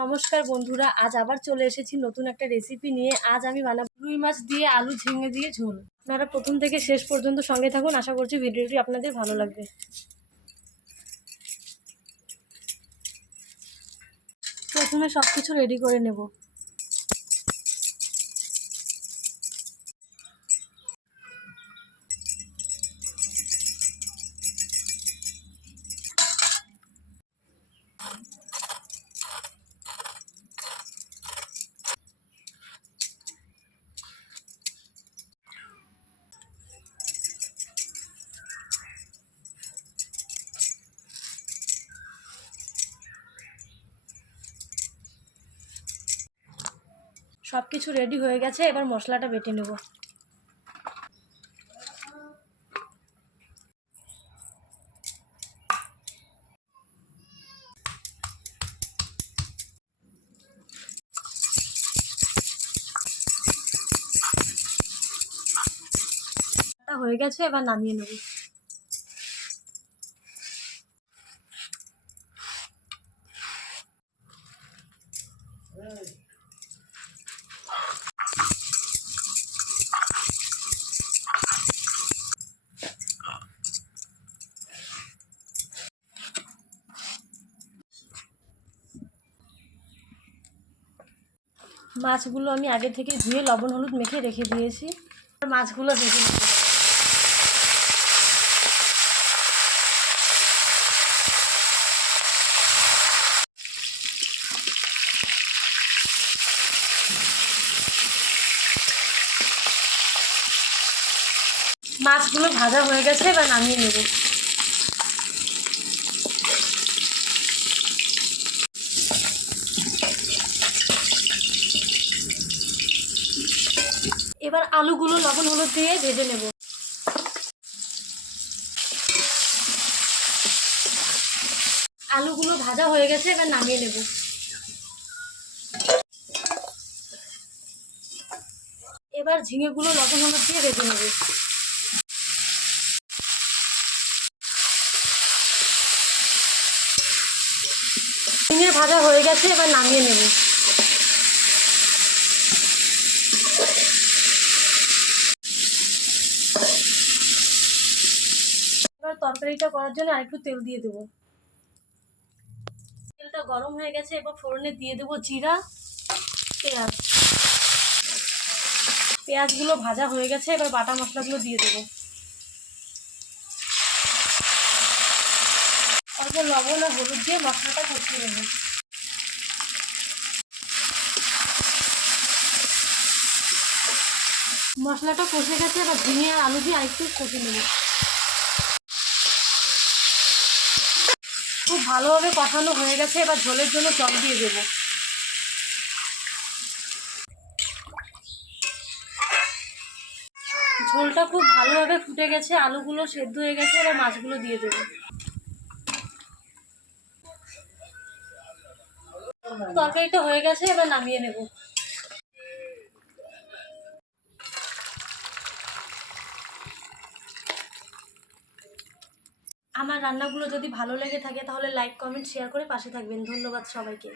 নমস্কার বন্ধুরা, আজ আবার চলে এসেছি নতুন একটা রেসিপি নিয়ে। আজ আমি বানাবো রুই মাছ দিয়ে আলু ঝিঙে দিয়ে ঝোল। আপনারা প্রথম থেকে শেষ পর্যন্ত সঙ্গে থাকুন, আশা করছি ভিডিওটি আপনাদের ভালো লাগবে। প্রথমে সব কিছু রেডি করে নেব। সব কিছু রেডি হয়ে গেছে, এবার মশলাটা বেটে নেব। হয়ে গেছে, এবার নামিয়ে নেব। মাছগুলো আমি আগে থেকে ধুয়ে লবণ হলুদ মেখে রেখে দিয়েছি। মাছগুলো ভেজে নেব। মাছগুলো ভাজা হয়ে গেছে, এবার নামিয়ে নেব। এবার আলুগুলো লবণ হলুদ দিয়ে ভেজে নেব। আলুগুলো ভাজা হয়ে গেছে, এবার নামিয়ে নেব। এবার ঝিঙেগুলো লবণ হলুদ দিয়ে ভেজে নেব। ঝিঙে ভাজা হয়ে গেছে, এবার নামিয়ে নেব। এবার তরকারিটা করার জন্য আরেকটু তেল দিয়ে দেবো। তেলটা গরম হয়ে গেছে, এবার ফোড়নে দিয়ে দেবো জিরা, পেঁয়াজ। পেঁয়াজগুলো ভাজা হয়ে গেছে, এবার বাটা মশলাগুলো দিয়ে দেবো। অল্প লবণ আর হলুদ দিয়ে মশলাটা কষিয়ে নেব। মশলাটা কষে গেছে, এবার ঝিঙে আর আলু দিয়ে আরেকটু কষে নেব। খুব ভালোভাবে কষানো হয়ে গেছে, এবার ঝোলের জন্য জল দিয়ে দেব। ঝোলটা খুব ভালোভাবে ফুটে গেছে, আলুগুলো সেদ্ধ হয়ে গেছে, এবার মাছগুলো দিয়ে দেব। তরকারিটা হয়ে গেছে, এবার নামিয়ে নেব। আমার রান্নাগুলো যদি ভালো লেগে থাকে তাহলে লাইক কমেন্ট শেয়ার করে পাশে থাকবেন। ধন্যবাদ সবাইকে।